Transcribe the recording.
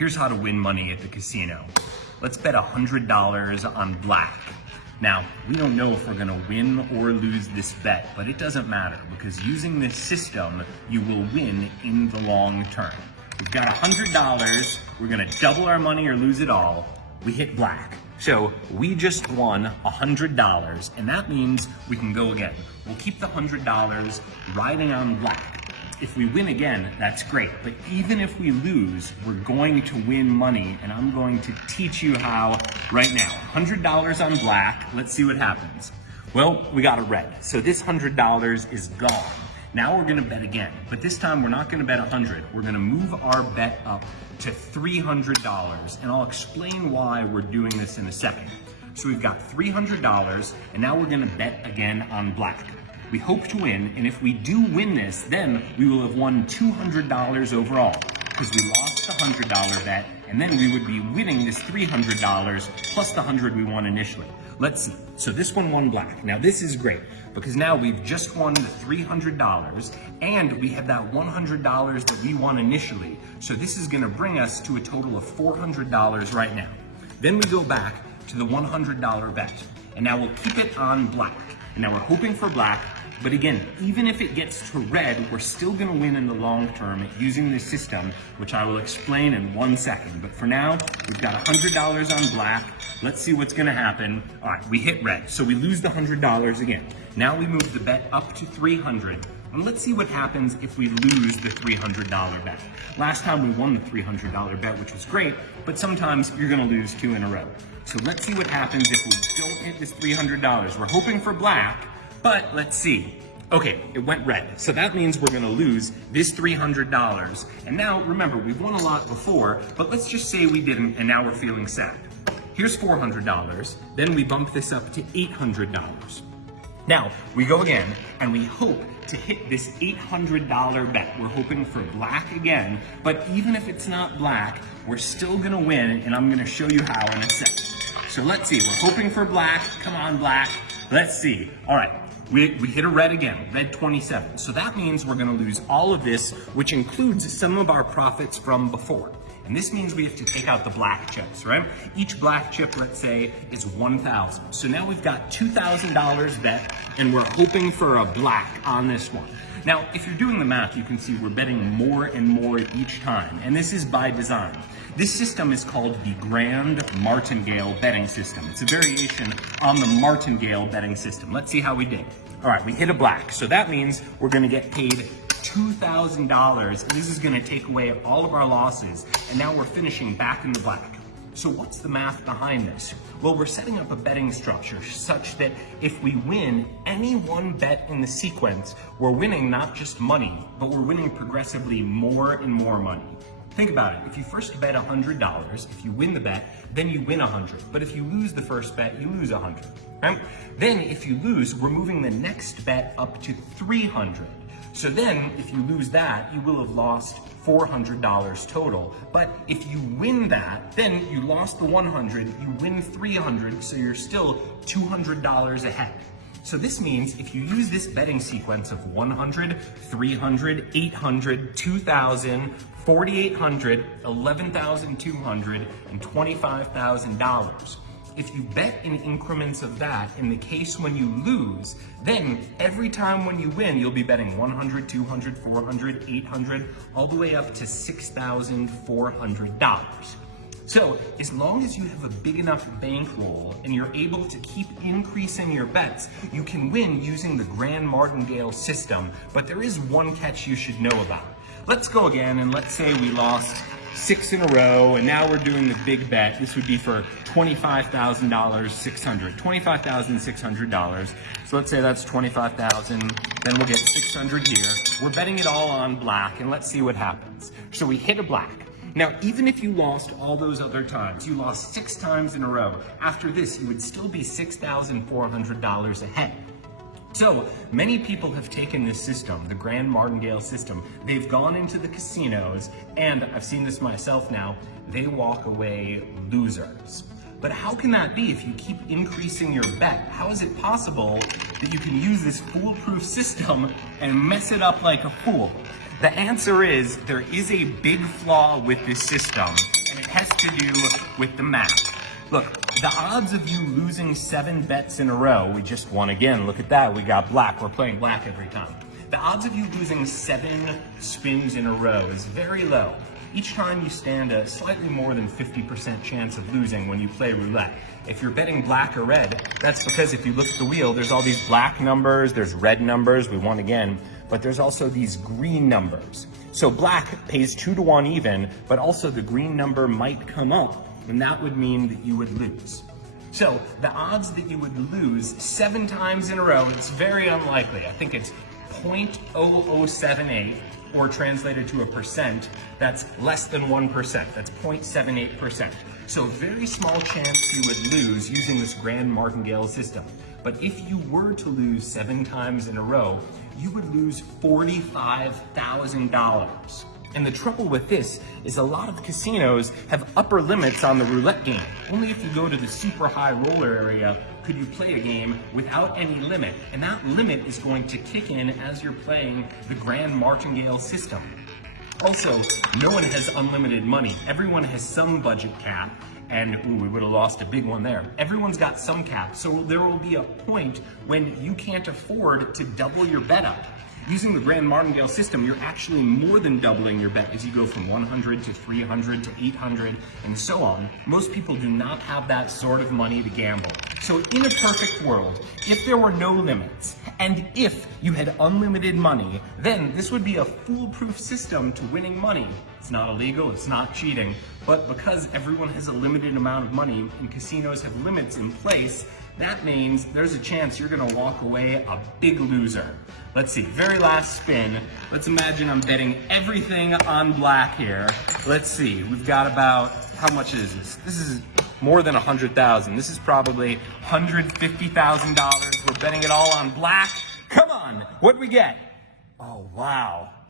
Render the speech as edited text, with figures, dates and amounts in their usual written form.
Here's how to win money at the casino. Let's bet $100 on black. Now, we don't know if we're gonna win or lose this bet, but it doesn't matter because using this system, you will win in the long term. We've got $100, we're gonna double our money or lose it all. We hit black. So we just won $100, and that means we can go again. We'll keep the $100 riding on black. If we win again, that's great. But even if we lose, we're going to win money, and I'm going to teach you how right now. $100 on black, let's see what happens. Well, we got a red, so this $100 is gone. Now we're gonna bet again, but this time we're not gonna bet 100. We're gonna move our bet up to $300, and I'll explain why we're doing this in a second. So we've got $300, and now we're gonna bet again on black. We hope to win, and if we do win this, then we will have won $200 overall, because we lost the $100 bet, and then we would be winning this $300 plus the 100 we won initially. Let's see. So this one won black. Now this is great, because now we've just won the $300, and we have that $100 that we won initially. So this is gonna bring us to a total of $400 right now. Then we go back to the $100 bet, and now we'll keep it on black. And now we're hoping for black, but again, even if it gets to red, we're still gonna win in the long term using this system, which I will explain in 1 second. But for now, we've got $100 on black. Let's see what's gonna happen. All right, we hit red, so we lose the $100 again. Now we move the bet up to 300. And let's see what happens if we lose the $300 bet. Last time we won the $300 bet, which was great, but sometimes you're gonna lose 2 in a row. So let's see what happens if we don't hit this $300. We're hoping for black, but let's see. Okay, it went red. So that means we're gonna lose this $300. And now, remember, we've won a lot before, but let's just say we didn't, and now we're feeling sad. Here's $400, then we bump this up to $800. Now, we go again, and we hope to hit this $800 bet. We're hoping for black again, but even if it's not black, we're still gonna win, and I'm gonna show you how in a second. So let's see, we're hoping for black. Come on, black. Let's see. All right, we hit a red again, red 27. So that means we're gonna lose all of this, which includes some of our profits from before. And this means we have to take out the black chips, right? Each black chip, let's say, is 1,000. So now we've got $2,000 bet, and we're hoping for a black on this one. Now, if you're doing the math, you can see we're betting more and more each time, and this is by design. This system is called the Grand Martingale betting system. It's a variation on the Martingale betting system. Let's see how we did. All right, we hit a black, so that means we're gonna get paid $2,000, and this is gonna take away all of our losses, and now we're finishing back in the black. So what's the math behind this? Well, we're setting up a betting structure such that if we win any one bet in the sequence, we're winning not just money, but we're winning progressively more and more money. Think about it. If you first bet $100, if you win the bet, then you win 100. But if you lose the first bet, you lose 100. Right? Then if you lose, we're moving the next bet up to 300. So then, if you lose that, you will have lost $400 total. But if you win that, then you lost the 100, you win 300, so you're still $200 ahead. So this means if you use this betting sequence of 100, 300, 800, 2,000, 4,800, 11,200, and $25,000, if you bet in increments of that, in the case when you lose, then every time when you win, you'll be betting 100, 200, 400, 800, all the way up to $6,400. So as long as you have a big enough bankroll and you're able to keep increasing your bets, you can win using the Grand Martingale system. But there is one catch you should know about. Let's go again, and let's say we lost 6 in a row, and now we're doing the big bet. This would be for $25,600. So let's say that's 25,000, then we'll get 600 here. We're betting it all on black, and let's see what happens. So we hit a black. Now, even if you lost all those other times, you lost 6 times in a row, after this, you would still be $6,400 ahead. So many people have taken this system, the Grand Martingale system, they've gone into the casinos, and I've seen this myself now, they walk away losers. But how can that be if you keep increasing your bet? How is it possible that you can use this foolproof system and mess it up like a fool? The answer is there is a big flaw with this system, and has to do with the math. Look, the odds of you losing 7 bets in a row, we just won again. Look at that, we got black. We're playing black every time. The odds of you losing 7 spins in a row is very low. Each time you stand a slightly more than 50% chance of losing when you play roulette. If you're betting black or red, that's because if you look at the wheel, there's all these black numbers, there's red numbers, we won again, but there's also these green numbers. So black pays 2 to 1 even, but also the green number might come up, and that would mean that you would lose. So the odds that you would lose 7 times in a row, it's very unlikely. I think it's 0.0078, or translated to a percent, that's less than 1%. That's 0.78%. So very small chance you would lose using this grand martingale system. But if you were to lose 7 times in a row, you would lose $45,000. And the trouble with this is a lot of casinos have upper limits on the roulette game. Only if you go to the super high roller area could you play a game without any limit. And that limit is going to kick in as you're playing the grand martingale system. Also, no one has unlimited money. Everyone has some budget cap, and we would have lost a big one there. Everyone's got some cap, so there will be a point when you can't afford to double your bet up. Using the grand martingale system, you're actually more than doubling your bet as you go from 100 to 300 to 800 and so on. Most people do not have that sort of money to gamble. So in a perfect world, if there were no limits, and if you had unlimited money, then this would be a foolproof system to winning money. It's not illegal, it's not cheating, but because everyone has a limited amount of money and casinos have limits in place, that means there's a chance you're gonna walk away a big loser. Let's see, very last spin. Let's imagine I'm betting everything on black here. Let's see, we've got about, how much is this? This is more than 100,000. This is probably $150,000. We're betting it all on black. Come on, what'd we get? Oh, wow.